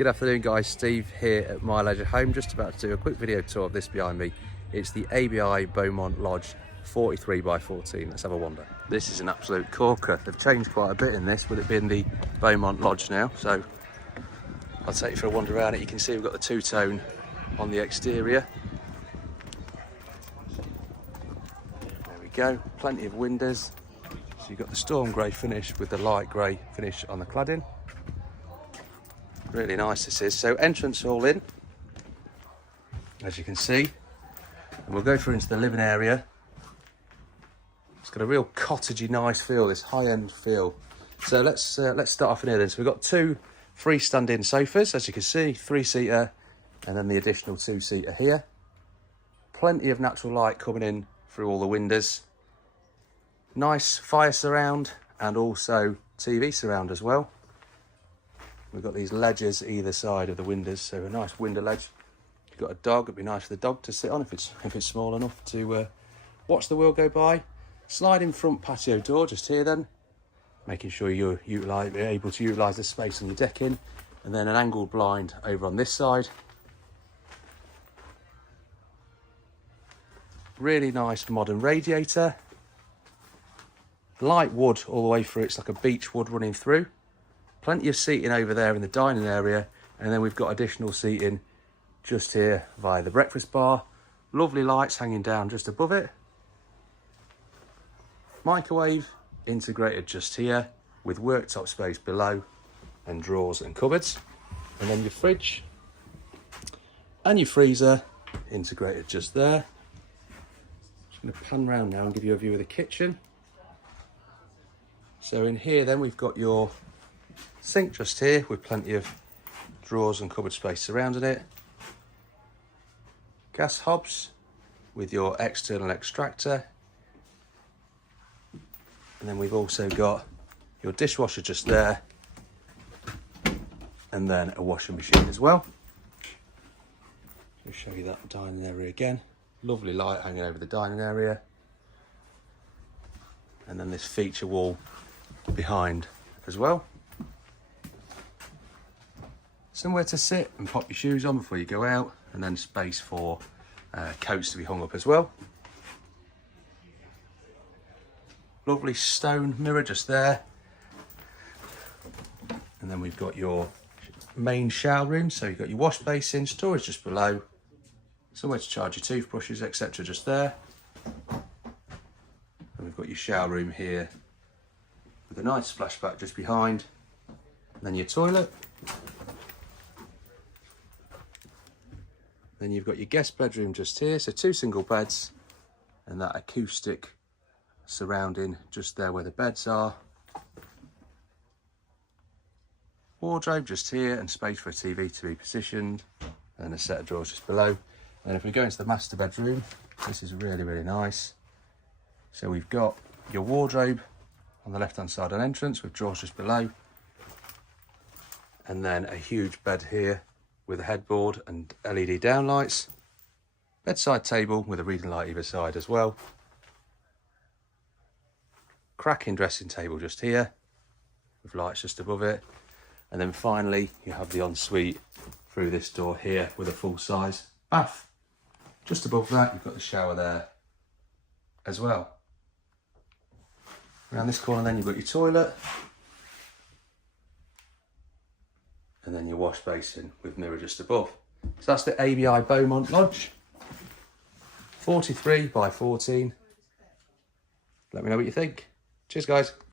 Good afternoon guys, Steve here at My Leisure Home, just about to do a quick video tour of this behind me. It's the ABI Beaumont Lodge 43 by 14. Let's have a wander. This is an absolute corker. They've changed quite a bit in this, with it being the Beaumont Lodge now. So I'll take you for a wander around it. You can see we've got the two-tone on the exterior. There we go, plenty of windows. So you've got the storm grey finish with the light grey finish on the cladding. Really nice this is. So entrance all in, as you can see, and we'll go through into the living area. It's got a real cottagey nice feel, this high-end feel. So let's start off in here then. So we've got two freestanding sofas, as you can see, three-seater, and then the additional two-seater here. Plenty of natural light coming in through all the windows. Nice fire surround and also TV surround as well. We've got these ledges either side of the windows, so a nice window ledge. If you've got a dog, it'd be nice for the dog to sit on if it's small enough to watch the wheel go by. Sliding front patio door just here then, making sure you're able to utilise the space on your decking, and then an angled blind over on this side. Really nice modern radiator. Light wood all the way through, it's like a beech wood running through. Plenty of seating over there in the dining area, and then we've got additional seating just here via the breakfast bar. Lovely lights hanging down just above it. Microwave integrated just here with worktop space below and drawers and cupboards. And then your fridge and your freezer integrated just there. Just going to pan round now and give you a view of the kitchen. So in here then we've got your sink just here with plenty of drawers and cupboard space surrounding it. Gas hobs with your external extractor. And then we've also got your dishwasher just there. And then a washing machine as well. I'll show you that dining area again. Lovely light hanging over the dining area. And then this feature wall behind as well. Somewhere to sit and pop your shoes on before you go out, and then space for coats to be hung up as well. Lovely stone mirror just there. And then we've got your main shower room, so you've got your wash basin, storage just below, somewhere to charge your toothbrushes, etc. just there. And we've got your shower room here with a nice splashback just behind, and then your toilet. Then you've got your guest bedroom just here, so two single beds and that acoustic surrounding just there where the beds are. Wardrobe just here and space for a TV to be positioned, and a set of drawers just below. And if we go into the master bedroom, this is really, really nice. So we've got your wardrobe on the left hand side on entrance with drawers just below, and then a huge bed here with a headboard and LED downlights. Bedside table with a reading light either side as well. Cracking dressing table just here with lights just above it. And then finally you have the ensuite through this door here with a full size bath. Just above that you've got the shower there as well. Around this corner then you've got your toilet, and then your wash basin with mirror just above. So that's the ABI Beaumont Lodge 43 by 14. Let me know what you think. Cheers guys.